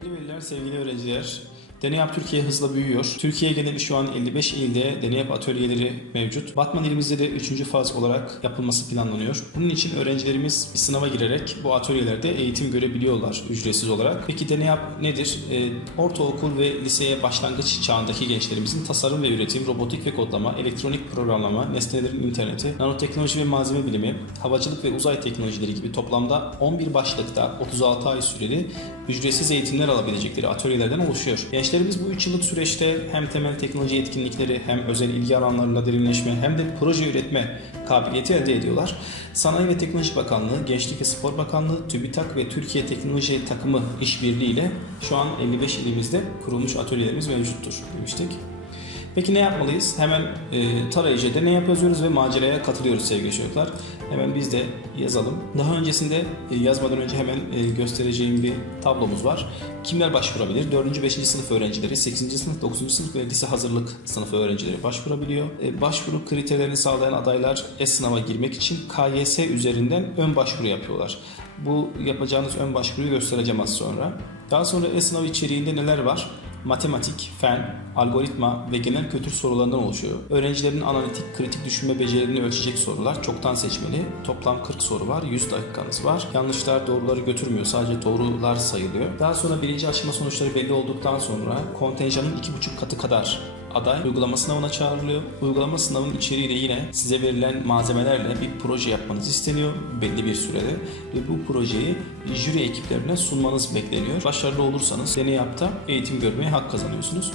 Sevgili sevgili öğrenciler, Deneyap Türkiye hızla büyüyor. Türkiye geneli şu an 55 ilde Deneyap atölyeleri mevcut. Batman ilimizde de 3. faz olarak yapılması planlanıyor. Bunun için öğrencilerimiz sınava girerek bu atölyelerde eğitim görebiliyorlar ücretsiz olarak. Peki Deneyap nedir? Ee, ortaokul ve liseye başlangıç çağındaki gençlerimizin tasarım ve üretim, robotik ve kodlama, elektronik programlama, nesnelerin interneti, nanoteknoloji ve malzeme bilimi, havacılık ve uzay teknolojileri gibi toplamda 11 başlıkta 36 ay süreli ücretsiz eğitimler alabilecekleri atölyelerden oluşuyor. Gençlerimiz bu 3 yıllık süreçte hem temel teknoloji etkinlikleri hem özel ilgi alanlarında derinleşme hem de proje üretme kabiliyeti elde ediyorlar. Sanayi ve Teknoloji Bakanlığı, Gençlik ve Spor Bakanlığı, TÜBİTAK ve Türkiye Teknoloji Takımı işbirliğiyle şu an 55 ilimizde kurulmuş atölyelerimiz mevcuttur demiştik. Peki ne yapmalıyız? Hemen e, tarayıcıda ne yap yazıyoruz ve maceraya katılıyoruz sevgili çocuklar. Hemen biz de yazalım. Daha öncesinde e, yazmadan önce hemen e, göstereceğim bir tablomuz var. Kimler başvurabilir? 4. 5. sınıf öğrencileri, 8. sınıf, 9. sınıf ve lise hazırlık sınıfı öğrencileri başvurabiliyor. E, başvuru kriterlerini sağlayan adaylar e-sınava girmek için KYS üzerinden ön başvuru yapıyorlar. Bu yapacağınız ön başvuruyu göstereceğim az sonra. Daha sonra e-sınav içeriğinde neler var? Matematik, fen, algoritma ve genel kültür sorularından oluşuyor. Öğrencilerin analitik, kritik düşünme becerilerini ölçecek sorular çoktan seçmeli. Toplam 40 soru var, 100 dakikanız var. Yanlışlar doğruları götürmüyor, sadece doğrular sayılıyor. Daha sonra birinci aşama sonuçları belli olduktan sonra kontenjanın 2,5 katı kadar aday uygulama sınavına çağrılıyor. Uygulama sınavının içeriği de yine size verilen malzemelerle bir proje yapmanız isteniyor belli bir sürede ve bu projeyi jüri ekiplerine sunmanız bekleniyor. Başarılı olursanız deney yapta eğitim görmeye hak kazanıyorsunuz.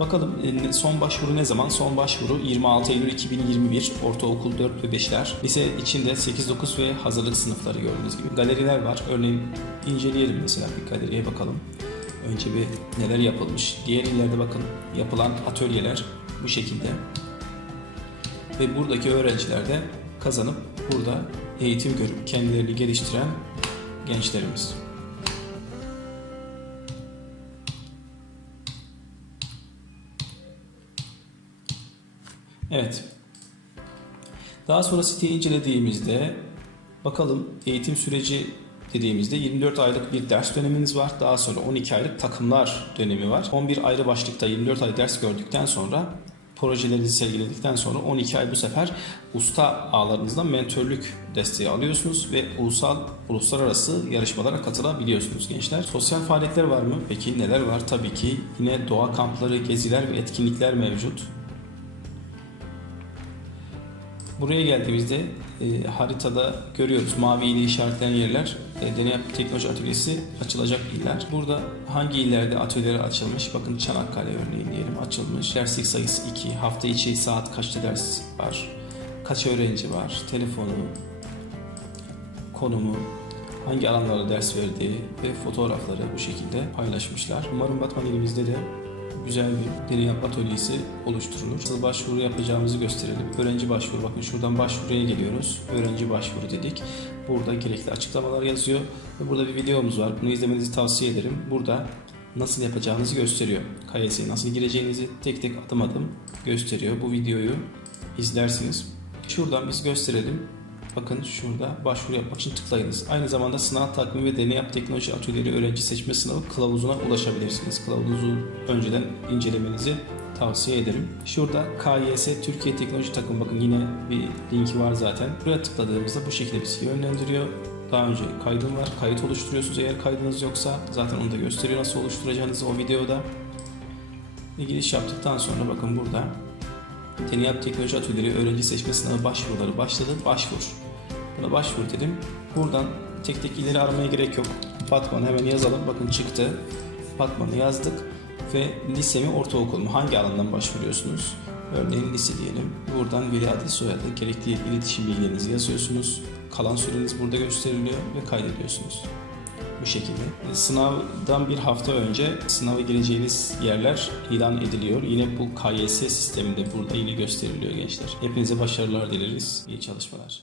Bakalım e, son başvuru ne zaman? Son başvuru 26 Eylül 2021 ortaokul 4 ve 5'ler. Lise içinde 8-9 ve hazırlık sınıfları gördüğünüz gibi. Galeriler var. Örneğin inceleyelim mesela bir galeriye bakalım. Önce bir neler yapılmış. Diğer illerde bakın yapılan atölyeler bu şekilde. Ve buradaki öğrenciler de kazanıp burada eğitim görüp kendilerini geliştiren gençlerimiz. Evet. Daha sonra siteyi incelediğimizde bakalım eğitim süreci dediğimizde 24 aylık bir ders döneminiz var. Daha sonra 12 aylık takımlar dönemi var. 11 ayrı başlıkta 24 ay ders gördükten sonra projelerinizi sergiledikten sonra 12 ay bu sefer usta ağlarınızdan mentörlük desteği alıyorsunuz ve ulusal uluslararası yarışmalara katılabiliyorsunuz gençler. Sosyal faaliyetler var mı? Peki neler var? Tabii ki yine doğa kampları, geziler ve etkinlikler mevcut. Buraya geldiğimizde e, haritada görüyoruz mavi ile işaretlenen yerler e, Deney Teknoloji Atölyesi açılacak iller. Burada hangi illerde atölyeler açılmış? Bakın Çanakkale örneğin diyelim açılmış. Derslik sayısı 2. Hafta içi saat kaçta ders var? Kaç öğrenci var? Telefonu, konumu, hangi alanlarda ders verdiği ve fotoğrafları bu şekilde paylaşmışlar. Umarım Batman ilimizde de güzel bir deney atölyesi oluşturulur. Nasıl başvuru yapacağımızı gösterelim. Öğrenci başvuru bakın şuradan başvuruya geliyoruz. Öğrenci başvuru dedik. Burada gerekli açıklamalar yazıyor. Ve burada bir videomuz var. Bunu izlemenizi tavsiye ederim. Burada nasıl yapacağınızı gösteriyor. KYS'ye nasıl gireceğinizi tek tek adım adım gösteriyor. Bu videoyu izlersiniz. Şuradan biz gösterelim. Bakın şurada başvuru yapmak için tıklayınız. Aynı zamanda sınav takvimi ve deney yap teknoloji atölyeleri öğrenci seçme sınavı kılavuzuna ulaşabilirsiniz. Kılavuzu önceden incelemenizi tavsiye ederim. Şurada KYS Türkiye Teknoloji Takımı bakın yine bir linki var zaten. Buraya tıkladığımızda bu şekilde bizi yönlendiriyor. Daha önce kaydım var. Kayıt oluşturuyorsunuz. Eğer kaydınız yoksa zaten onu da gösteriyor nasıl oluşturacağınızı o videoda. Ve giriş yaptıktan sonra bakın burada Deneyap Teknoloji Atölyeleri Öğrenci Seçme Sınavı başvuruları başladı. Başvur. Buna başvur dedim. Buradan tek tek ileri aramaya gerek yok. Batman hemen yazalım. Bakın çıktı. Batman'ı yazdık. Ve lise mi ortaokul mu? Hangi alandan başvuruyorsunuz? Örneğin lise diyelim. Buradan veli adı soyadı, gerekli iletişim bilgilerinizi yazıyorsunuz. Kalan süreniz burada gösteriliyor ve kaydediyorsunuz. Bu şekilde. E, Sınavdan bir hafta önce sınava gireceğiniz yerler ilan ediliyor. Yine bu KYS sisteminde burada yine gösteriliyor gençler. Hepinize başarılar dileriz. İyi çalışmalar.